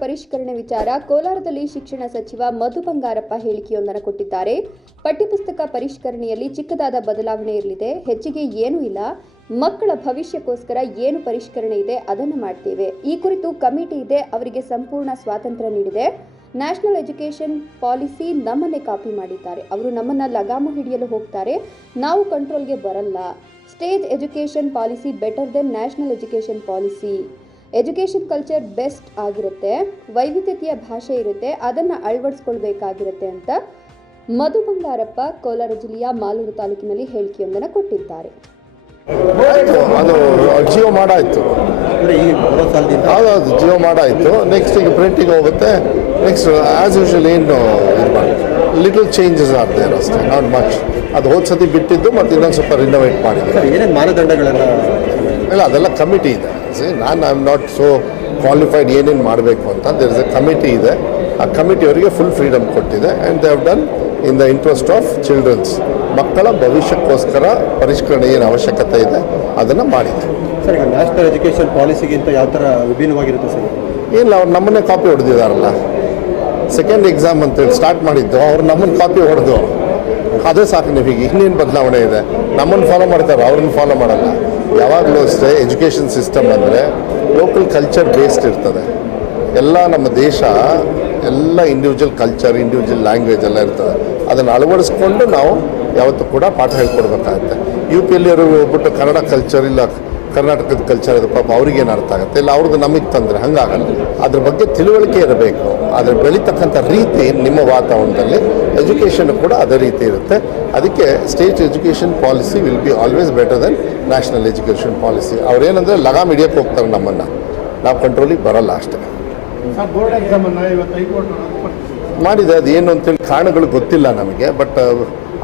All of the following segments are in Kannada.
ಪರಿಷ್ಕರಣೆ ವಿಚಾರ ಕೋಲಾರದಲ್ಲಿ ಶಿಕ್ಷಣ ಸಚಿವ ಮಧು ಬಂಗಾರಪ್ಪ ಹೇಳಿಕೆಯೊಂದನ್ನು ಕೊಟ್ಟಿದ್ದಾರೆ. ಪಠ್ಯಪುಸ್ತಕ ಪರಿಷ್ಕರಣೆಯಲ್ಲಿ ಚಿಕ್ಕದಾದ ಬದಲಾವಣೆ ಇರಲಿದೆ. ಹೆಚ್ಚಿಗೆ ಏನೂ ಇಲ್ಲ. ಮಕ್ಕಳ ಭವಿಷ್ಯಕ್ಕೋಸ್ಕರ ಏನು ಪರಿಷ್ಕರಣೆ ಇದೆ ಅದನ್ನು ಮಾಡ್ತೇವೆ. ಈ ಕುರಿತು ಕಮಿಟಿ ಇದೆ. ಅವರಿಗೆ ಸಂಪೂರ್ಣ ಸ್ವಾತಂತ್ರ್ಯ ನೀಡಿದೆ. ನ್ಯಾಷನಲ್ ಎಜುಕೇಷನ್ ಪಾಲಿಸಿ ನಮ್ಮನ್ನೇ ಕಾಪಿ ಮಾಡಿದ್ದಾರೆ. ಅವರು ನಮ್ಮನ್ನ ಲಗಾಮು ಹಿಡಿಯಲು ಹೋಗ್ತಾರೆ. ನಾವು ಕಂಟ್ರೋಲ್ಗೆ ಬರಲ್ಲ. State education policy better than national education policy. Education culture best ಆಗಿರುತ್ತೆ ವೈವಿಧ್ಯತೆಯ ಭಾಷೆ ಇರುತ್ತೆ ಅದನ್ನು ಅಳವಡಿಸ್ಕೊಳ್ಬೇಕಾಗಿರುತ್ತೆ ಅಂತ ಮಧು ಬಂಗಾರಪ್ಪ ಕೋಲಾರ ಜಿಲ್ಲೆಯ ಮಾಲೂರು ತಾಲೂಕಿನಲ್ಲಿ ಹೇಳಿಕೆಯೊಂದನ್ನು ಕೊಟ್ಟಿದ್ದಾರೆ. ಅದು ಜಿಯೋ ಮಾಡಾಯ್ತು. ಹೌದೌದು ಜಿಯೋ ಮಾಡಾಯ್ತು. ನೆಕ್ಸ್ಟ್ ಈಗ ಪ್ರಿಂಟಿಂಗ್ ಹೋಗುತ್ತೆ. ನೆಕ್ಸ್ಟ್ ಆ್ಯಸ್ ಯೂಶಲ್ ಏನು ಇದು ಮಾಡಿ ಲಿಟಲ್ ಚೇಂಜಸ್ ಆರ್ ದೇರ್ ಅಷ್ಟೇ ನಾಟ್ ಮಚ್ ಅದು ಹೋದ ಸತಿ ಬಿಟ್ಟಿದ್ದು ಮತ್ತು ಇನ್ನೊಂದು ಸ್ವಲ್ಪ ರಿನೋವೇಟ್ ಮಾಡಿದ್ದಾರೆ ಸರ್ ಏನೇನು ಮಾನದಂಡಗಳೆಲ್ಲ ಇಲ್ಲ ಅದೆಲ್ಲ ಕಮಿಟಿ ಇದೆ. ಸಿ ನಾನು I am not so qualified ಏನೇನು ಮಾಡಬೇಕು ಅಂತ. ದೇರ್ ಇಸ್ ಎ ಕಮಿಟಿ ಇದೆ. ಆ ಕಮಿಟಿಯವರಿಗೆ ಫುಲ್ ಫ್ರೀಡಮ್ ಕೊಟ್ಟಿದೆ. And they have done in the interest of childrens ಮಕ್ಕಳ ಭವಿಷ್ಯಕ್ಕೋಸ್ಕರ ಪರಿಷ್ಕರಣೆ ಏನು ಅವಶ್ಯಕತೆ ಇದೆ ಅದನ್ನು ಮಾಡಿದೆ. ಸರ್ ಈಗ ನ್ಯಾಷನಲ್ ಎಜುಕೇಷನ್ ಪಾಲಿಸಿಗಿಂತ ಯಾವ ಥರ ವಿಭಿನ್ನವಾಗಿರುತ್ತೆ ಸರ್? ಇಲ್ಲ ಅವ್ರು ನಮ್ಮನ್ನೇ ಕಾಪಿ ಹೊಡೆದಿದ್ದಾರಲ್ಲ ಸೆಕೆಂಡ್ ಎಕ್ಸಾಮ್ ಅಂತೇಳಿ ಸ್ಟಾರ್ಟ್ ಮಾಡಿದ್ದು ಅವ್ರು ನಮ್ಮನ್ನು ಕಾಪಿ ಹೊಡೆದು. ಅದೇ ಸಾಕು ನಿಮಗೆ ಇನ್ನೇನು ಬದಲಾವಣೆ ಇದೆ? ನಮ್ಮನ್ನು ಫಾಲೋ ಮಾಡ್ತಾರೆ ಅವ್ರನ್ನ ಫಾಲೋ ಮಾಡಲ್ಲ. ಯಾವಾಗಲೂ ಅಷ್ಟೇ ಎಜುಕೇಷನ್ ಸಿಸ್ಟಮ್ ಅಂದರೆ ಲೋಕಲ್ ಕಲ್ಚರ್ ಬೇಸ್ಡ್ ಇರ್ತದೆ. ಎಲ್ಲ ನಮ್ಮ ದೇಶ ಎಲ್ಲ ಇಂಡಿವಿಜುವಲ್ ಕಲ್ಚರ್ ಇಂಡಿವಿಜುವಲ್ ಲ್ಯಾಂಗ್ವೇಜ್ ಎಲ್ಲ ಇರ್ತದೆ. ಅದನ್ನು ಅಳವಡಿಸ್ಕೊಂಡು ನಾವು ಯಾವತ್ತೂ ಕೂಡ ಪಾಠ ಹೇಳ್ಕೊಡ್ಬೇಕಾಗತ್ತೆ. ಯು ಪಿಯಲ್ಲಿ ಅವರು ಹೋಗ್ಬಿಟ್ಟು ಕನ್ನಡ ಕಲ್ಚರ್ ಇಲ್ಲ. ಕರ್ನಾಟಕದ ಕಲ್ಚರ್ ಇದು ಪಾಪ ಅವ್ರಿಗೇನು ಅರ್ಥ ಆಗುತ್ತೆ? ಇಲ್ಲ ಅವ್ರದ್ದು ನಮಗೆ ತೊಂದರೆ ಹಂಗಾಗಲ್ಲ. ಅದ್ರ ಬಗ್ಗೆ ತಿಳುವಳಿಕೆ ಇರಬೇಕು. ಅದ್ರ ಬೆಳೀತಕ್ಕಂಥ ರೀತಿ ನಿಮ್ಮ ವಾತಾವರಣದಲ್ಲಿ ಎಜುಕೇಷನ್ ಕೂಡ ಅದೇ ರೀತಿ ಇರುತ್ತೆ. ಅದಕ್ಕೆ state education policy will be always better than national education policy ಅವ್ರೇನಂದರೆ ಲಗಾಮ್ ಹಿಡಿಯಕ್ಕೆ ಹೋಗ್ತಾರೆ ನಮ್ಮನ್ನು. ನಾವು ಕಂಟ್ರೋಲಿಗೆ ಬರಲ್ಲ ಅಷ್ಟೇ. ಮಾಡಿದೆ ಅದು ಏನು ಅಂತೇಳಿ ಕಾರಣಗಳು ಗೊತ್ತಿಲ್ಲ ನಮಗೆ ಬಟ್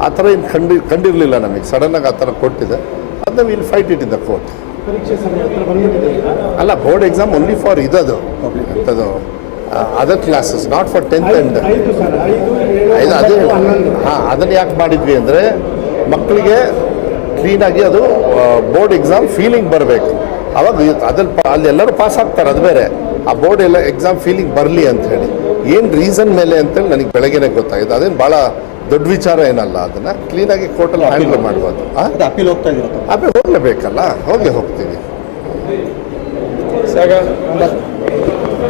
ಆ ಥರ ಏನು ಕಂಡು ಕಂಡಿರಲಿಲ್ಲ ನಮಗೆ. ಸಡನ್ನಾಗಿ ಆ ಥರ ಕೊಟ್ಟಿದೆ. ಅದನ್ನ ವಿಲ್ ಫೈಟ್ ಇಟ್ಟಿದ್ದ ಕೋರ್ಟ್ ಪರೀಕ್ಷೆ ಸಮಯ ಹತ್ರ ಬಂದ್ಬಿಟ್ಟಿದೆ ಈಗ. ಅಲ್ಲ ಬೋರ್ಡ್ ಎಕ್ಸಾಮ್ ಓನ್ಲಿ ಫಾರ್ ಇದದು ಅಂಥದ್ದು other classes not for tenth and ಐದು ಸರ್ ಐದು ಏಳು ಇದು ಅದು ಹನ್ನೊಂದು. ಹಾಂ ಅದನ್ನು ಯಾಕೆ ಮಾಡಿದ್ವಿ ಅಂದರೆ ಮಕ್ಕಳಿಗೆ ಕ್ಲೀನಾಗಿ ಅದು ಬೋರ್ಡ್ ಎಕ್ಸಾಮ್ ಫೀಲಿಂಗ್ ಬರಬೇಕು. ಅವಾಗ ಅದ್ರಲ್ಲಿ ಪಾ ಅಲ್ಲಿ ಎಲ್ಲರೂ ಪಾಸ್ ಆಗ್ತಾರೆ ಅದು ಬೇರೆ. ಆ ಬೋರ್ಡ್ ಎಲ್ಲ ಎಕ್ಸಾಮ್ ಫೀಲಿಂಗ್ ಬರಲಿ ಅಂತ ಹೇಳಿ. ಏನು ರೀಸನ್ ಮೇಲೆ ಅಂತೇಳಿ ನನಗೆ ಬೆಳಗ್ಗೆನೆ ಗೊತ್ತಾಗಿದೆ ಅದೇನು ಭಾಳ ದೊಡ್ಡ ವಿಚಾರ ಏನಲ್ಲ ಅದನ್ನು ಕ್ಲೀನಾಗಿ ಕೋರ್ಟಲ್ಲಿ ಹ್ಯಾಂಡಲ್ ಮಾಡ್ಬೋದು ಅಪೀಲ್ ಹೋಗ್ತಾ ಇದ್ದೀರಾ ಅಪೀಲ್ ಹೋಗಲೇಬೇಕಲ್ಲ ಹೋಗಿ ಹೋಗ್ತೀವಿ. ಸಾಗ